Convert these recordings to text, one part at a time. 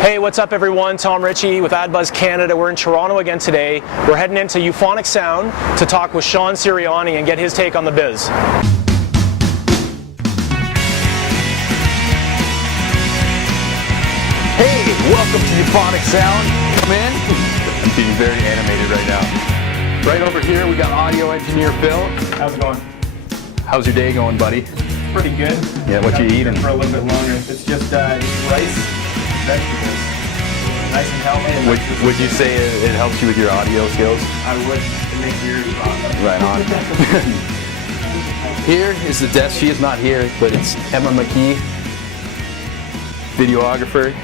Hey, what's up everyone? Tom Ritchie with AdBuzz Canada. We're in Toronto again today. We're heading into Euphonic Sound to talk with Sean Sirianni and get his take on the biz. Hey, welcome to Euphonic Sound. Come in. I'm being very animated right now. Right over here, we got audio engineer Phil. How's it going? How's your day going, buddy? Pretty good. Yeah, what you eating? For a little bit longer. It's just rice, vegetables. Nice and healthy. Would you say it helps you with your audio skills? I would. It makes your ears rock. Right on. Here is the desk. She is not here, but it's Emma McKee, videographer.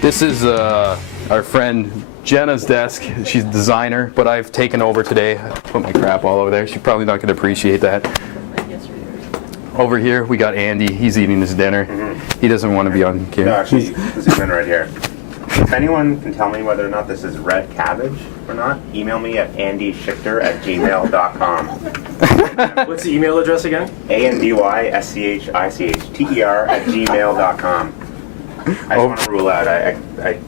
This is our friend Jenna's desk. She's a designer, but I've taken over today. I put my crap all over there. She's probably not going to appreciate that. Over here, we got Andy. He's eating his dinner. Mm-hmm. He doesn't want to be on camera. No, actually, zoom in right here. If anyone can tell me whether or not this is red cabbage or not, email me at andyschichter@gmail.com. What's the email address again? andyschichter@gmail.com. I just want to rule out. I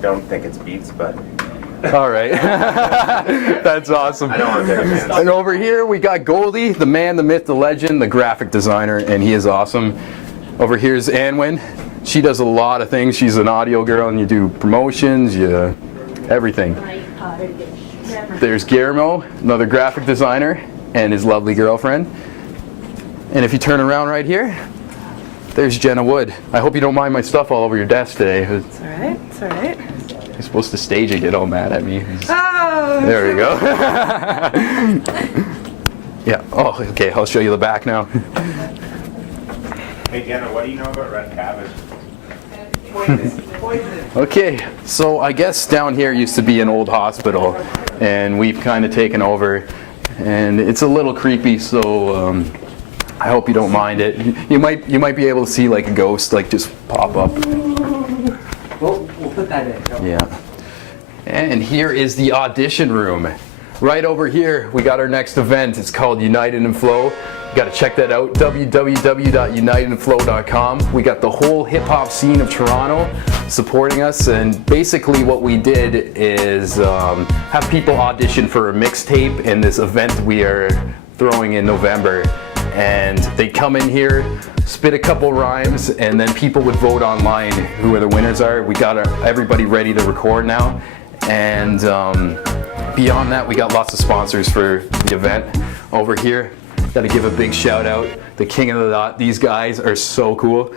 don't think it's beets, but... All right. That's awesome. I don't want to take offense. And over here we got Goldie, the man, the myth, the legend, the graphic designer, and he is awesome. Over here is Anwin. She does a lot of things. She's an audio girl, and you do promotions, everything. There's Guillermo, another graphic designer, and his lovely girlfriend. And if you turn around right here, there's Jenna Wood. I hope you don't mind my stuff all over your desk today. It's all right. It's all right. You're supposed to stage it, get all mad at me. Oh! There we go. Yeah. Oh, okay. I'll show you the back now. Hey, Jenna, what do you know about red cabbage? Okay, so I guess down here used to be an old hospital, and we've kind of taken over, and it's a little creepy. So I hope you don't mind it. You might be able to see like a ghost like just pop up. We'll put that in. Yeah. And here is the audition room. Right over here, we got our next event. It's called United in Flow. You got to check that out, www.unitedinflow.com. We got the whole hip-hop scene of Toronto supporting us, and basically what we did is have people audition for a mixtape in this event we are throwing in November. And they come in here, spit a couple rhymes, and then people would vote online who the winners are. We got everybody ready to record now, and beyond that, we got lots of sponsors for the event. Over here, got to give a big shout out, the King of the Dot. These guys are so cool.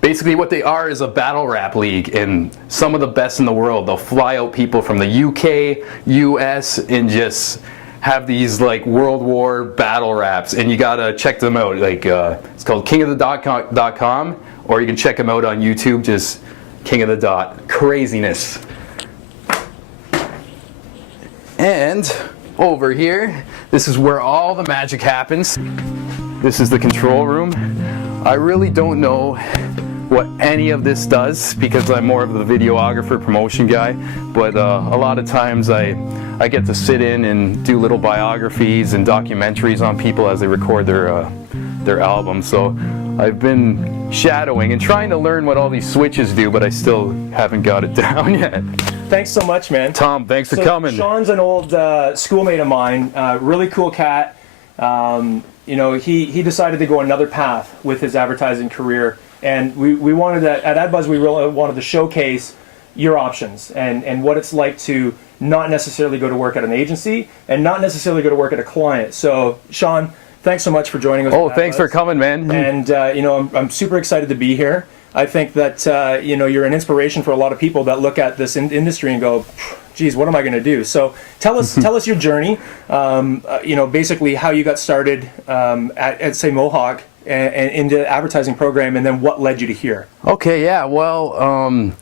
Basically what they are is a battle rap league, and some of the best in the world. They'll fly out people from the UK, US, and just have these like World War battle raps, and you gotta check them out. Like it's called kingofthedot.com, or you can check them out on YouTube, just King of the Dot. Craziness. And over here, this is where all the magic happens. This is the control room. I really don't know what any of this does because I'm more of the videographer, promotion guy, but a lot of times I get to sit in and do little biographies and documentaries on people as they record their albums. So I've been shadowing and trying to learn what all these switches do, but I still haven't got it down yet. Thanks so much, man. Tom, thanks for coming. Sean's an old schoolmate of mine, really cool cat. You know, he decided to go another path with his advertising career, and we wanted to, at AdBuzz, we really wanted to showcase your options and what it's like to not necessarily go to work at an agency and not necessarily go to work at a client. So, Sean, thanks so much for joining us. Oh, thanks for coming, man. And you know, I'm super excited to be here. I think that you know, you're an inspiration for a lot of people that look at this industry and go, geez, what am I going to do? So tell us your journey. You know, basically how you got started at say Mohawk and into advertising program, and then what led you to here. Okay, yeah. Well,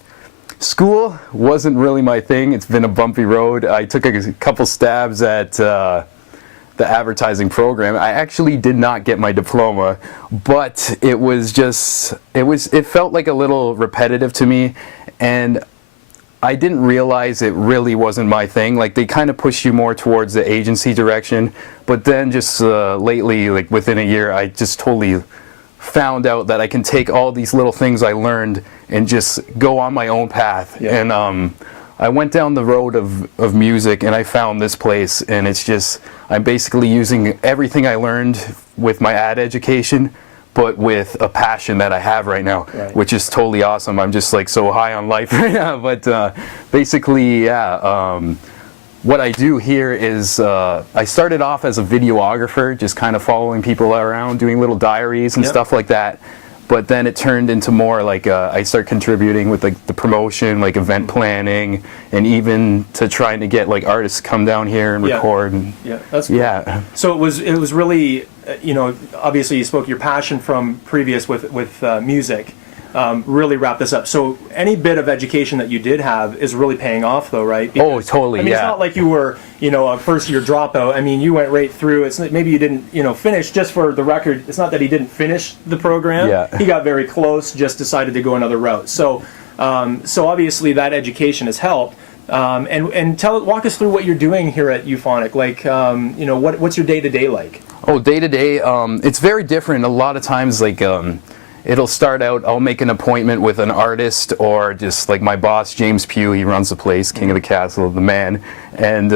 school wasn't really my thing. It's been a bumpy road. I took a couple stabs at the advertising program. I actually did not get my diploma, but it felt like a little repetitive to me, and I didn't realize it really wasn't my thing. Like, they kind of push you more towards the agency direction, but then just lately, like within a year, I just totally found out that I can take all these little things I learned and just go on my own path. Yeah. And I went down the road of music, and I found this place, and it's just, I'm basically using everything I learned with my ad education, but with a passion that I have right now, Right. which is totally awesome. I'm just like so high on life right now. But basically, yeah, what I do here is I started off as a videographer, just kind of following people around, doing little diaries and Yep. stuff like that. But then it turned into more like I start contributing with like the promotion, like event planning, and even to trying to get like artists to come down here and Yeah. record. And, Yeah, that's cool. yeah. So it was really, you know, obviously you spoke your passion from previous with music. Really wrap this up. So any bit of education that you did have is really paying off, though, right? Oh, totally, I mean, yeah. It's not like you were, you know, a first-year dropout. I mean, you went right through. It's maybe you didn't, you know, finish. Just for the record, it's not that he didn't finish the program. Yeah. He got very close. Just decided to go another route. So, so obviously that education has helped. And walk us through what you're doing here at Euphonic. Like, you know, what's your day-to-day like? Oh, day to day, it's very different. A lot of times, like, it'll start out, I'll make an appointment with an artist, or just like my boss, James Pugh, he runs the place, King of the Castle, the man, and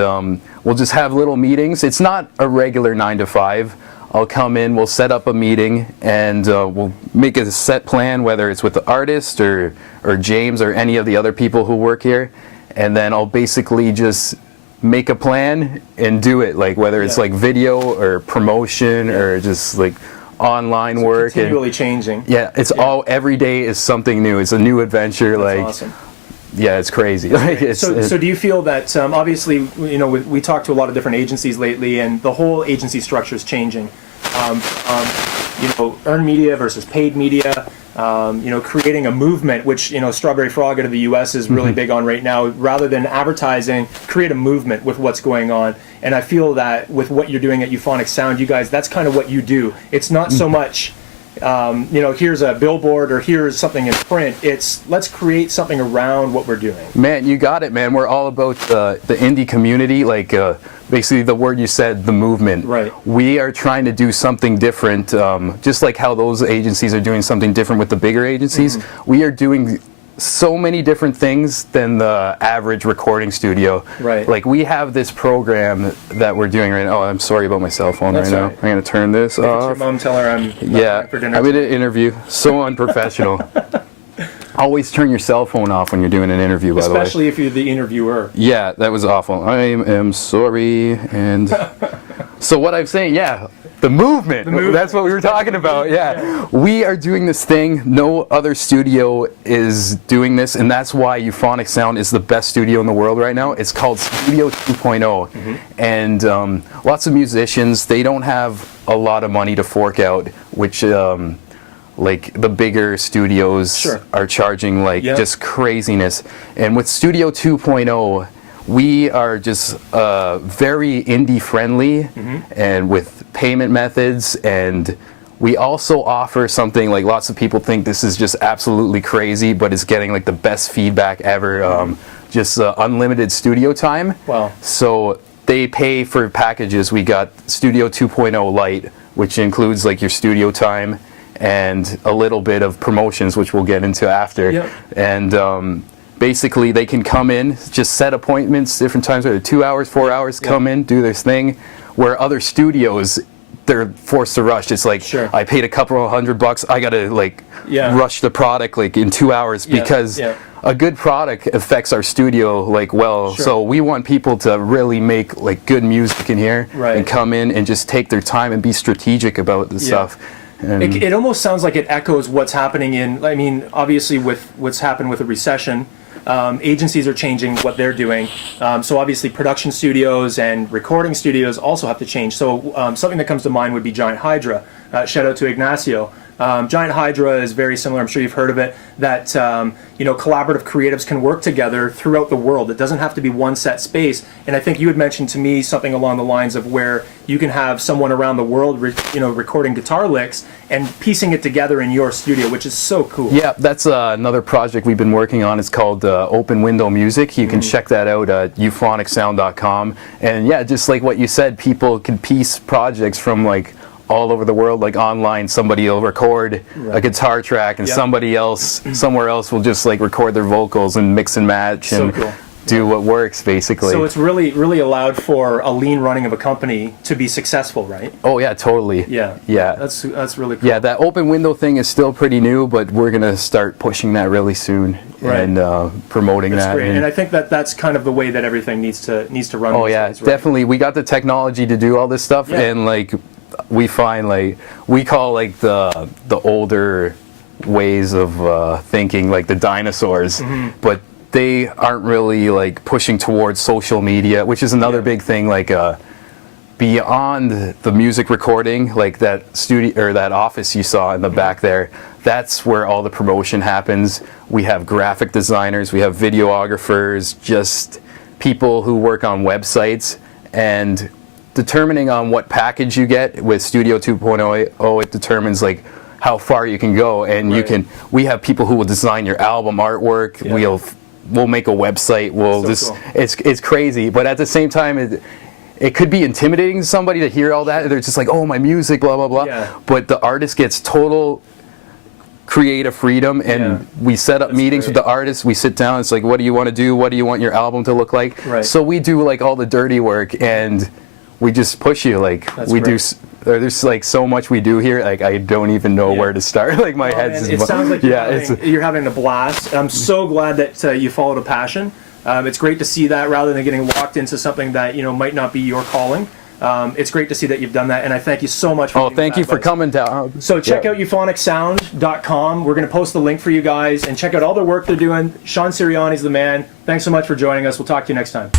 we'll just have little meetings. It's not a regular 9 to 5. I'll come in, we'll set up a meeting, and we'll make a set plan, whether it's with the artist or James or any of the other people who work here, and then I'll basically just make a plan and do it, like whether it's Yeah. like video or promotion or just like online work. Continually changing. Yeah, it's all, every day is something new. It's a new adventure. That's like, awesome. yeah, it's crazy. Like, it's, So do you feel that, obviously, you know, we talked to a lot of different agencies lately, and the whole agency structure is changing. You know, earned media versus paid media, you know, creating a movement, which, you know, Strawberry Frog out of the US is really big on right now. Rather than advertising, create a movement with what's going on. And I feel that with what you're doing at Euphonic Sound, you guys, that's kind of what you do. It's not so much, you know, here's a billboard or here's something in print. It's let's create something around what we're doing. man, you got it, man. We're all about the indie community, like basically the word you said, the movement. Right. We are trying to do something different, just like how those agencies are doing something different with the bigger agencies. We are doing so many different things than the average recording studio. Right. Like, we have this program that we're doing right now. Oh, I'm sorry about my cell phone That's right all now. right. I'm going to turn this Your off. mom tell her I'm not Yeah, back for dinner. I'm in an interview. So unprofessional. Always turn your cell phone off when you're doing an interview, by the way. Especially if you're the interviewer. Yeah, that was awful. I am sorry. And so what I'm saying, yeah, the movement. That's what we were talking about. Yeah. We are doing this thing. No other studio is doing this, and that's why Euphonic Sound is the best studio in the world right now. It's called Studio 2.0. And lots of musicians, they don't have a lot of money to fork out, which like the bigger studios Sure. are charging like Yep. just craziness. And with Studio 2.0, we are just very indie friendly and with payment methods, and we also offer something like lots of people think this is just absolutely crazy, but it's getting like the best feedback ever. Just unlimited studio time. Wow. So they pay for packages. We got Studio 2.0 Lite, which includes like your studio time and a little bit of promotions, which we'll get into after. Yep. And basically they can come in, just set appointments, different times, whether 2 hours, 4 hours, come in, do their thing, where other studios, they're forced to rush. It's like, Sure. I paid a couple of $100, I gotta like rush the product like in 2 hours, because a good product affects our studio like well. Sure. So we want people to really make like good music in here and come in and just take their time and be strategic about the stuff. And It almost sounds like it echoes what's happening in, I mean, obviously with what's happened with the recession, agencies are changing what they're doing. So obviously production studios and recording studios also have to change. So something that comes to mind would be Giant Hydra. Shout out to Ignacio. Giant Hydra is very similar, I'm sure you've heard of it, that you know, collaborative creatives can work together throughout the world. It doesn't have to be one set space. And I think you had mentioned to me something along the lines of where you can have someone around the world you know, recording guitar licks and piecing it together in your studio, which is so cool. yeah, that's another project we've been working on. It's called Open Window Music. You can check that out at euphonic sound.com. And yeah, just like what you said, people can piece projects from like all over the world, like online. Somebody will record a guitar track, and Yep. somebody else somewhere else will just like record their vocals and mix and match So and cool. do what works, basically. So it's really allowed for a lean running of a company to be successful, right? Oh yeah, totally. Yeah. Yeah. That's really cool. Yeah, that open window thing is still pretty new, but we're gonna start pushing that really soon Right. and promoting That's that. great. And I think that's kind of the way that everything needs to run. Oh these yeah, days, right? definitely. We got the technology to do all this stuff, Yeah. and like we find like we call like the older ways of thinking like the dinosaurs, Mm-hmm. but they aren't really like pushing towards social media, which is another big thing. Like beyond the music recording, like that studio or that office you saw in the back there, that's where all the promotion happens. We have graphic designers, we have videographers, just people who work on websites, and determining on what package you get with Studio 2.0, it determines like how far you can go, and Right. we have people who will design your album artwork. Yeah. We'll make a website. We'll So just cool. it's crazy, but at the same time it could be intimidating to somebody to hear all that. They're just like, oh, my music, blah blah blah. Yeah. But the artist gets total creative freedom, and Yeah. we set up That's meetings great. with the artists. We sit down. It's like, what do you want to do? What do you want your album to look like? Right. So we do like all the dirty work, and we just push you. Like That's we great. do. There's like so much we do here. Like I don't even know Yeah. where to start. Like my Oh, head's. man, it sounds like you're, yeah. you're having a blast. I'm so glad that you followed a passion. It's great to see that rather than getting locked into something that might not be your calling. It's great to see that you've done that, and I thank you so much for Oh, being thank with you for Advertiser. coming down. So check Yeah. out euphonicssound.com. We're going to post the link for you guys, and check out all the work they're doing. Sean Sirianni's the man. Thanks so much for joining us. We'll talk to you next time.